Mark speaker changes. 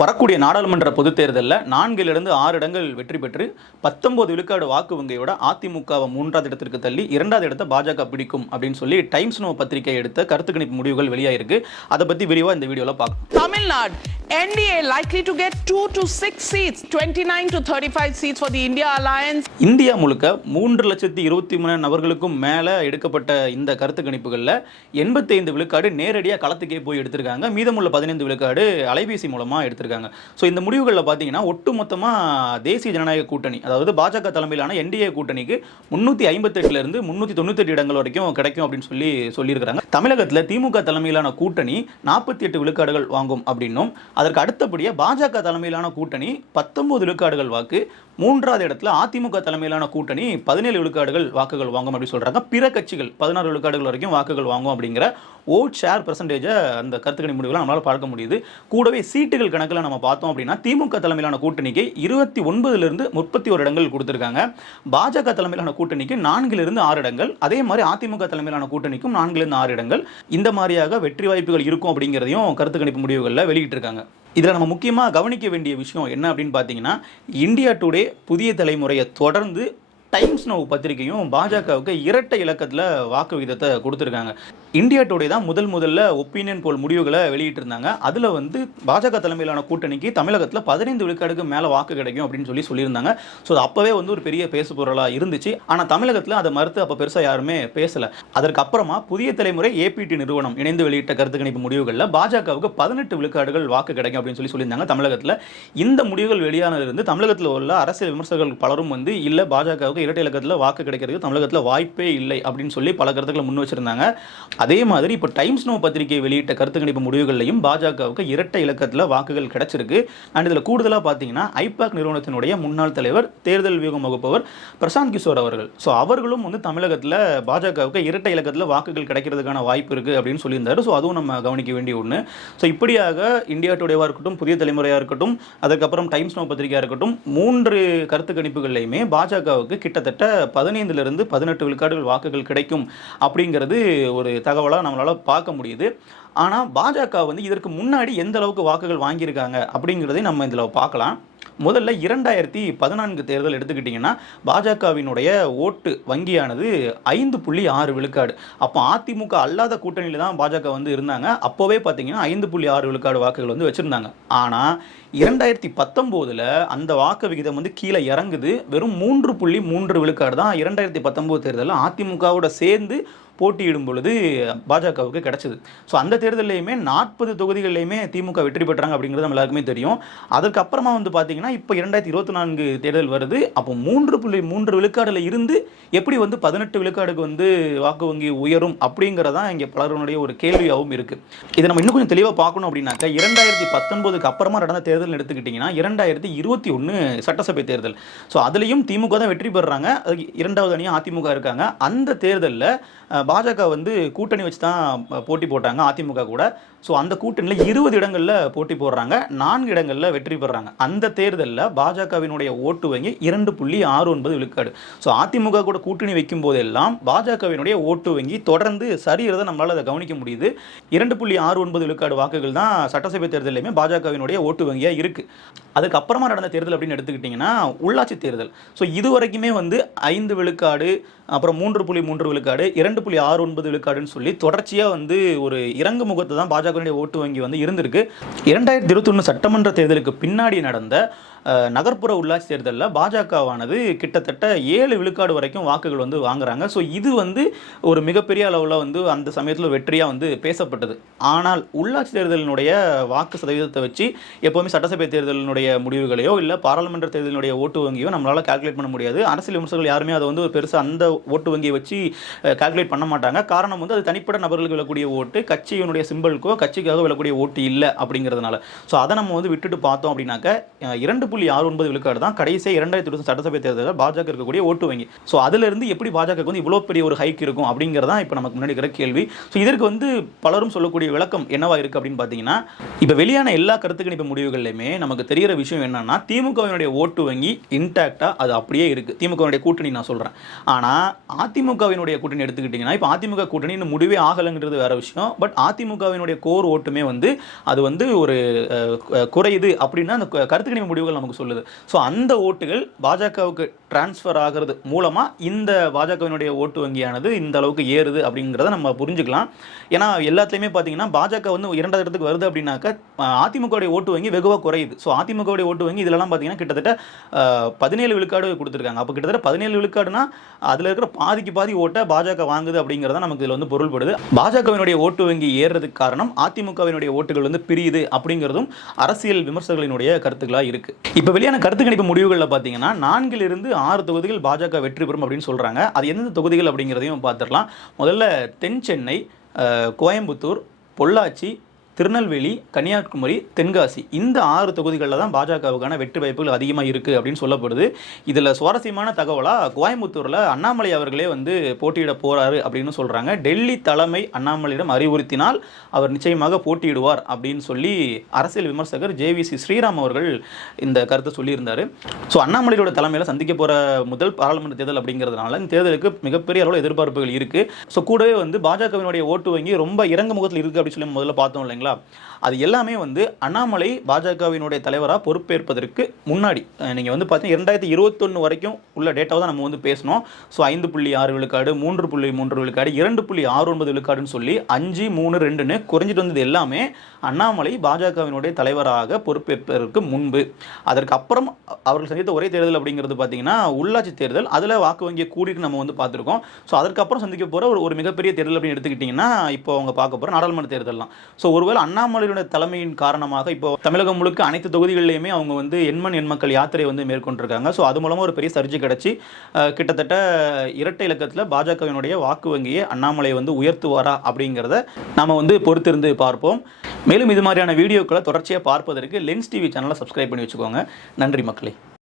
Speaker 1: வரக்கூடிய நாடாளுமன்ற பொதுத் தேர்தலில் நான்கிலிருந்து ஆறு இடங்கள் வெற்றி பெற்று பத்தொன்பது விழுக்காடு வாக்கு வங்கியோட அதிமுகவை மூன்றாவது இடத்திற்கு தள்ளி இரண்டாவது இடத்தை பாஜக பிடிக்கும் அப்படின்னு சொல்லி டைம்ஸ் நோ பத்திரிகை எடுத்த கருத்து கணிப்பு முடிவுகள் வெளியாயிருக்கு. அதை பற்றி விரிவாக இந்த வீடியோவில் பார்க்கலாம்.
Speaker 2: Nadu, NDA likely to get 2 to 6 seats, 29 to 35 seats for the India Alliance.
Speaker 1: India முழுக்க மூன்று லட்சத்தி இருபத்தி மூணு நபர்களுக்கும் மேலே எடுக்கப்பட்ட இந்த கருத்து கணிப்புகளில் எண்பத்தைந்து விழுக்காடு நேரடியாக களத்துக்கே போய் எடுத்திருக்காங்க. மீதமுள்ள பதினைந்து விழுக்காடு அலைபேசி மூலமாக எடுத்திருக்காங்க. ஸோ இந்த முடிவுகளில் பார்த்தீங்கன்னா ஒட்டுமொத்தமாக தேசிய ஜனநாயக கூட்டணி அதாவது பாஜக தலைமையிலான என்டிஏ கூட்டணிக்கு முந்நூற்றி ஐம்பத்தெட்டுலேருந்து முந்நூற்றி தொண்ணூத்தெட்டு இடங்கள் வரைக்கும் கிடைக்கும் அப்படின்னு சொல்லி சொல்லியிருக்கிறாங்க. தமிழகத்தில் திமுக தலைமையிலான கூட்டணி நாற்பத்தி எட்டு விழுக்காடுகள் வாங்கும் அப்படின்னும் அதற்கு அடுத்தபடியாக பாஜக தலைமையிலான கூட்டணி பத்தொன்பது விழுக்காடுகள் வாக்கு மூன்றாவது இடத்துல அதிமுக தலைமையிலான கூட்டணி பதினேழு விழுக்காடுகள் வாக்குகள் வாங்கும் அப்படின்னு சொல்கிறாங்க பிற கட்சிகள் பதினாறு விழுக்காடுகள் வரைக்கும் வாக்குகள் வாங்கும் அப்படிங்கிற ஓட் ஷேர் பர்சன்டேஜை அந்த கருத்துக்கணி முடிவுகளை நம்மளால் பார்க்க முடியுது. கூடவே சீட்டுகள் கணக்கு கணக்கில் நம்ம பார்த்தோம் அப்படின்னா திமுக தலைமையிலான கூட்டணிக்கு இருபத்தி ஒன்பதுலேருந்து முப்பத்தி ஒரு இடங்கள் கொடுத்துருக்காங்க. பாஜக தலைமையிலான கூட்டணிக்கு நான்கிலிருந்து ஆறு இடங்கள். அதே மாதிரி அதிமுக தலைமையிலான கூட்டணிக்கும் நான்கிலிருந்து ஆறு இடங்கள். இந்த மாதிரியாக வெற்றி வாய்ப்புகள் இருக்கும் அப்படிங்கிறதையும் கருத்து கணிப்பு முடிவுகளில் வெளியிட்டிருக்காங்க. இதில் நம்ம முக்கியமாக கவனிக்க வேண்டிய விஷயம் என்ன அப்படின்னு பார்த்தீங்கன்னா இந்தியா டுடே புதிய தலைமுறையை தொடர்ந்து டைம்ஸ் நோ பத்திரிகையும் பாஜகவுக்கு இரட்டை இலக்கத்தில் வாக்கு விகிதத்தை கொடுத்துருக்காங்க. இந்தியா டுடே தான் முதல் முதல்ல ஒப்பீனியன் போல் முடிவுகளை வெளியிட்டிருந்தாங்க. அதில் வந்து பாஜக தலைமையிலான கூட்டணிக்கு தமிழகத்தில் பதினைந்து விழுக்காடுக்கு மேலே வாக்கு கிடைக்கும் அப்படின்னு சொல்லி சொல்லியிருந்தாங்க. ஸோ அது அப்போவே வந்து ஒரு பெரிய பேசு பொருளாக இருந்துச்சு. ஆனால் தமிழகத்தில் அதை மறுத்து அப்போ பெருசாக யாருமே பேசலை. அதற்கு அப்புறமா புதிய தலைமுறை ஏபிடி நிறுவனம் இணைந்து வெளியிட்ட கருத்து கணிப்பு முடிவுகளில் பாஜகவுக்கு பதினெட்டு விழுக்காடுகள் வாக்கு கிடைக்கும் அப்படின்னு சொல்லி சொல்லியிருந்தாங்க தமிழகத்தில். இந்த முடிவுகள் வெளியானதிலிருந்து தமிழகத்தில் உள்ள அரசியல் விமர்சகர்கள் பலரும் வந்து இல்லை பாஜகவுக்கு இரட்டை இலக்கத்தில் வாக்கு கிடைக்கிறதுக்கு தமிழகத்தில் வாய்ப்பே இல்லை அப்படின்னு சொல்லி பல கருத்துக்களை முன் வச்சிருந்தாங்க. அதே மாதிரி இப்போ டைம்ஸ் நோ பத்திரிகை வெளியிட்ட கருத்து கணிப்பு முடிவுகள்லையும் பாஜகவுக்கு இரட்டை இலக்கத்தில் வாக்குகள் கிடைச்சிருக்கு. அண்ட் இதில் கூடுதலாக பார்த்தீங்கன்னா ஐபாக் நிறுவனத்தினுடைய முன்னாள் தலைவர் தேர்தல் வியூகம் வகுப்பவர் பிரசாந்த் கிஷோர் அவர்கள். ஸோ அவர்களும் வந்து தமிழகத்தில் பாஜகவுக்கு இரட்டை இலக்கத்தில் வாக்குகள் கிடைக்கிறதுக்கான வாய்ப்பு இருக்குது அப்படின்னு சொல்லியிருந்தார். ஸோ அதுவும் நம்ம கவனிக்க வேண்டிய ஒன்று ஸோ இப்படியாக இந்தியா டுடேவாக இருக்கட்டும் புதிய தலைமுறையாக இருக்கட்டும் அதுக்கப்புறம் டைம்ஸ் நோ பத்திரிகையாக இருக்கட்டும் மூன்று கருத்து கணிப்புகள்லையுமே பாஜகவுக்கு கிட்டத்தட்ட பதினைந்துலேருந்து பதினெட்டு விழுக்காடுகள் வாக்குகள் கிடைக்கும் அப்படிங்கிறது ஒரு தகவலாக நம்மளால் பார்க்க முடியுது. ஆனால் பாஜக வந்து இதற்கு முன்னாடி எந்த அளவுக்கு வாக்குகள் வாங்கியிருக்காங்க அப்படிங்கிறதையும் நம்ம இதில் பார்க்கலாம். முதல்ல இரண்டாயிரத்தி பதினான்கு தேர்தல் எடுத்துக்கிட்டிங்கன்னா பாஜகவினுடைய ஓட்டு வங்கியானது ஐந்து புள்ளி ஆறு விழுக்காடு. அப்போ அதிமுக அல்லாத கூட்டணியில் தான் பாஜக வந்து இருந்தாங்க. அப்போவே பார்த்தீங்கன்னா ஐந்து புள்ளி ஆறு விழுக்காடு வாக்குகள் வந்து வச்சுருந்தாங்க. ஆனால் இரண்டாயிரத்தி பத்தொம்போதில் அந்த வாக்கு விகிதம் வந்து கீழே இறங்குது. வெறும் மூன்று புள்ளி மூன்று விழுக்காடு தான் இரண்டாயிரத்தி பத்தொம்போது தேர்தலில் அதிமுகவோட சேர்ந்து போட்டியிடும் பொழுது பாஜகவுக்கு கிடைச்சது. ஸோ அந்த தேர்தலையுமே நாற்பது தொகுதிகளிலையுமே திமுக வெற்றி பெற்றாங்க அப்படிங்கிறது நம்ம எல்லாருக்குமே தெரியும். அதற்கப்புறமா வந்து பார்த்தீங்கன்னா இப்போ இரண்டாயிரத்தி இருபத்தி நான்கு தேர்தல் வருது. அப்போ மூன்று புள்ளி மூன்று விழுக்காடில் இருந்து எப்படி வந்து பதினெட்டு விழுக்காடுக்கு வந்து வாக்கு வங்கி உயரும் அப்படிங்கிறதான் இங்கே பலருடைய ஒரு கேள்வியாகவும் இருக்குது இதை நம்ம இன்னும் கொஞ்சம் தெளிவாக பார்க்கணும் அப்படின்னாக்கா இரண்டாயிரத்தி பத்தொன்பதுக்கு அப்புறமா நடந்த தேர்தல் எடுத்துக்கிட்டிங்கன்னா இரண்டாயிரத்தி இருபத்தி ஒன்று சட்டசபை தேர்தல். ஸோ அதுலேயும் திமுக தான் வெற்றி பெறுறாங்க. அது இரண்டாவது அணியாக அதிமுக இருக்காங்க. அந்த தேர்தலில் பாஜக வந்து கூட்டணி வச்சு தான் போட்டி போட்டாங்க அதிமுக கூட. ஸோ அந்த கூட்டணியில் இருபது இடங்களில் போட்டி போடுறாங்க நான்கு இடங்களில் வெற்றி பெறுறாங்க அந்த தேர்தலில் பாஜகவினுடைய ஓட்டு வங்கி இரண்டு புள்ளி ஆறு ஒன்பது விழுக்காடு. ஸோ அதிமுக கூட கூட்டணி வைக்கும் போதெல்லாம் பாஜகவினுடைய ஓட்டு வங்கி தொடர்ந்து சரிகிறத நம்மளால் அதை கவனிக்க முடியுது. இரண்டு புள்ளி ஆறு ஒன்பது விழுக்காடு வாக்குகள் தான் சட்டசபை தேர்தலையுமே பாஜகவினுடைய ஓட்டு வங்கியாக இருக்குது அதுக்கப்புறமா நடந்த தேர்தல் அப்படின்னு எடுத்துக்கிட்டிங்கன்னா உள்ளாட்சி தேர்தல். ஸோ இது வரைக்குமே வந்து ஐந்து விழுக்காடு அப்புறம் மூன்று புள்ளி மூன்று விழுக்காடு இரண்டு புள்ளி ஆறு ஒன்பது விழுக்காடுன்னு சொல்லி தொடர்ச்சியாக வந்து ஒரு இறங்கு முகத்தை தான் பாஜக பாஜகவுடைய ஓட்டு வங்கி வந்து இருந்திருக்கு. இரண்டாயிரத்தி இருபத்தி ஒன்று சட்டமன்ற தேர்தலுக்கு பின்னாடி நடந்த நகர்ப்புற உள்ளாட்சி தேர்தலில் பாஜகவானது கிட்டத்தட்ட ஏழு விழுக்காடு வரைக்கும் வாக்குகள் வந்து வாங்குறாங்க. ஸோ இது வந்து ஒரு மிகப்பெரிய அளவில் வந்து அந்த சமயத்தில் வெற்றியாக வந்து பேசப்பட்டது. ஆனால் உள்ளாட்சி தேர்தலினுடைய வாக்கு சதவீதத்தை வச்சு எப்போவுமே சட்டசபை தேர்தலினுடைய முடிவுகளையோ இல்லை பாராளுமன்ற தேர்தலினுடைய ஓட்டு வங்கியோ நம்மளால் கால்குலேட் பண்ண முடியாது. அரசியல் விமர்சகர்கள் யாருமே அதை வந்து ஒரு பெருசாக அந்த ஓட்டு வங்கியை வச்சு கால்குலேட் பண்ண மாட்டாங்க. காரணம் வந்து அது தனிப்பட்ட நபர்களுக்கு விழக்கூடிய ஓட்டு கட்சியினுடைய சிம்பிளுக்கோ கட்சிக்காக விழக்கூடிய ஓட்டு இல்லை அப்படிங்கிறதுனால. ஸோ அதை நம்ம வந்து விட்டுட்டு பார்த்தோம் அப்படின்னாக்க இரண்டு புள்ளி ஆறு ஒன்பது விழுக்காடு தான் கடைசியாக இரண்டாயிரத்தி இருபது சட்டசபை தேர்தலில் பாஜக இருக்கக்கூடிய ஓட்டு வங்கி. ஸோ அதிலிருந்து எப்படி பாஜக வந்து இவ்வளோ பெரிய ஒரு ஹைக் இருக்கும் அப்படிங்கிறதான் இப்போ நமக்கு முன்னாடி இருக்கிற கேள்வி. ஸோ இதற்கு வந்து பலரும் சொல்லக்கூடிய விளக்கம் என்னவா இருக்குது அப்படின்னு பார்த்தீங்கன்னா இப்போ வெளியான எல்லா கருத்து கணிப்பு முடிவுகள்லையுமே நமக்கு தெரிகிற விஷயம் என்னன்னா திமுகவினுடைய ஓட்டு வங்கி இன்டாக்டாக அது அப்படியே இருக்குது திமுகவினுடைய கூட்டணி நான் சொல்கிறேன் ஆனால் அதிமுகவினுடைய கூட்டணி எடுத்துக்கிட்டிங்கன்னா இப்போ அதிமுக கூட்டணி இன்னும் முடிவே ஆகலைங்கிறது வேற விஷயம். பட் அதிமுகவினுடைய கோர் ஓட்டுமே வந்து அது வந்து ஒரு குறையுது அப்படின்னா அந்த கருத்து கணிப்பு முடிவுகள் நமக்கு சொல்லுது. ஸோ அந்த ஓட்டுகள் பாஜகவுக்கு டிரான்ஸ்ஃபர் ஆகிறது மூலமாக இந்த பாஜகவினுடைய ஓட்டு வங்கியானது இந்த அளவுக்கு ஏறுது அப்படிங்கிறத நம்ம புரிஞ்சுக்கலாம். ஏன்னா எல்லாத்துலேயுமே பார்த்தீங்கன்னா பாஜக வந்து இரண்டாவது இடத்துக்கு வருது அப்படின்னாக்க அதிமுகவுடைய ஓட்டு வங்கி வெகுவாக குறையுது. ஸோ அதிமுகவுடைய ஓட்டு வங்கி இதெல்லாம் பார்த்தீங்கன்னா கிட்டத்தட்ட பதினேழு விழுக்காடு கொடுத்துருக்காங்க. அப்போ கிட்டத்தட்ட பதினேழு விழுக்காடுனா அதில் இருக்கிற பாதிக்கு பாதி ஓட்டை பாஜக வாங்குது அப்படிங்கிறத நமக்கு இதில் வந்து பொருள்படுது. பாஜகவினுடைய ஓட்டு வங்கி ஏறுறதுக்கு காரணம் அதிமுகவினுடைய ஓட்டுகள் வந்து பிரியுது அப்படிங்கிறதும் அரசியல் விமர்சகர்களினுடைய கருத்துக்களாக இருக்குது இப்போ வெளியான கருத்து கணிப்பு முடிவுகளில் பார்த்தீங்கன்னா நான்கிலிருந்து ஆறு தொகுதிகள் பாஜக வெற்றி பெறும் அப்படின்னு சொல்கிறாங்க அது எந்தெந்த தொகுதிகள் அப்படிங்கிறதையும் பார்த்துடலாம். முதல்ல தென் சென்னை கோயம்புத்தூர் பொள்ளாச்சி திருநெல்வேலி கன்னியாகுமரி தென்காசி இந்த ஆறு தொகுதிகளில் தான் பாஜகவுக்கான வெற்றி வாய்ப்புகள் அதிகமாக இருக்குது அப்படின்னு சொல்லப்படுது. இதில் சுவாரஸ்யமான தகவலாக கோயம்புத்தூரில் அண்ணாமலை அவர்களே வந்து போட்டியிட போகிறாரு அப்படின்னு சொல்கிறாங்க டெல்லி தலைமை அண்ணாமலையிடம் அறிவுறுத்தினால் அவர் நிச்சயமாக போட்டியிடுவார் அப்படின்னு சொல்லி அரசியல் விமர்சகர் ஜேவிசி ஸ்ரீராம் அவர்கள் இந்த கருத்தை சொல்லியிருந்தார். ஸோ அண்ணாமலையோட தலைமையில் சந்திக்க போகிற முதல் பாராளுமன்ற தேர்தல் அப்படிங்கிறதுனால இந்த தேர்தலுக்கு மிகப்பெரிய அளவில் எதிர்பார்ப்புகள் இருக்குது ஸோ கூடவே வந்து பாஜகவினுடைய ஓட்டு வங்கி ரொம்ப இறங்க முகத்தில் இருக்குது அப்படின்னு சொல்லி முதல்ல பார்த்தோம் இல்லைங்களா? அது எல்லாமே வந்து அண்ணாமலை பாஜகவினுடைய தலைவராக பொறுப்பேற்பதற்கு முன்னாடி நீங்கள் வந்து பார்த்தீங்கன்னா இரண்டாயிரத்தி இருபத்தொன்று வரைக்கும் உள்ள டேட்டாவை தான் நம்ம வந்து பேசணும். ஸோ ஐந்து புள்ளி ஆறு விழுக்காடு மூன்று புள்ளி மூன்று விழுக்காடு இரண்டு புள்ளி ஆறு ஒன்பது விழுக்காடுன்னு சொல்லி அஞ்சு மூணு ரெண்டுன்னு குறைஞ்சிட்டு வந்தது எல்லாமே அண்ணாமலை பாஜகவினுடைய தலைவராக பொறுப்பேற்பதற்கு முன்பு. அதற்கு அப்புறம் அவர்கள் சந்தித்த ஒரே தேர்தல் அப்படிங்கிறது பார்த்தீங்கன்னா உள்ளாட்சி தேர்தல். அதில் வாக்கு வங்கியை கூடிட்டு நம்ம வந்து பார்த்துருக்கோம் ஸோ அதுக்கப்புறம் சந்திக்க போகிற ஒரு ஒரு மிகப்பெரிய தேர்தல் அப்படின்னு எடுத்துக்கிட்டிங்கன்னா இப்போ அவங்க பார்க்க போகிற நாடாளுமன்ற தேர்தல்லாம். ஸோ ஒருவேளை அண்ணாமலையினுடைய தலைமையின் காரணமாக இப்போ தமிழகம் முழுக்க அனைத்து தொகுதிகளிலையுமே அவங்க வந்து எண்மண் எண்மக்கள் யாத்திரை வந்து மேற்கொண்டிருக்காங்க. ஸோ அது மூலமாக ஒரு பெரிய சர்ஜி கிடச்சி கிட்டத்தட்ட இரட்டை இலக்கத்தில் பாஜகவினுடைய வாக்கு வங்கியை அண்ணாமலை வந்து உயர்த்துவாரா அப்படிங்கிறத நாம் வந்து பொறுத்திருந்து பார்ப்போம். மேலும் இது மாதிரியான வீடியோக்களை தொடர்ச்சியாக பார்ப்பதற்கு லென்ஸ் டிவி சேனலை சப்ஸ்கிரைப் பண்ணி வச்சுக்கோங்க. நன்றி மக்களே.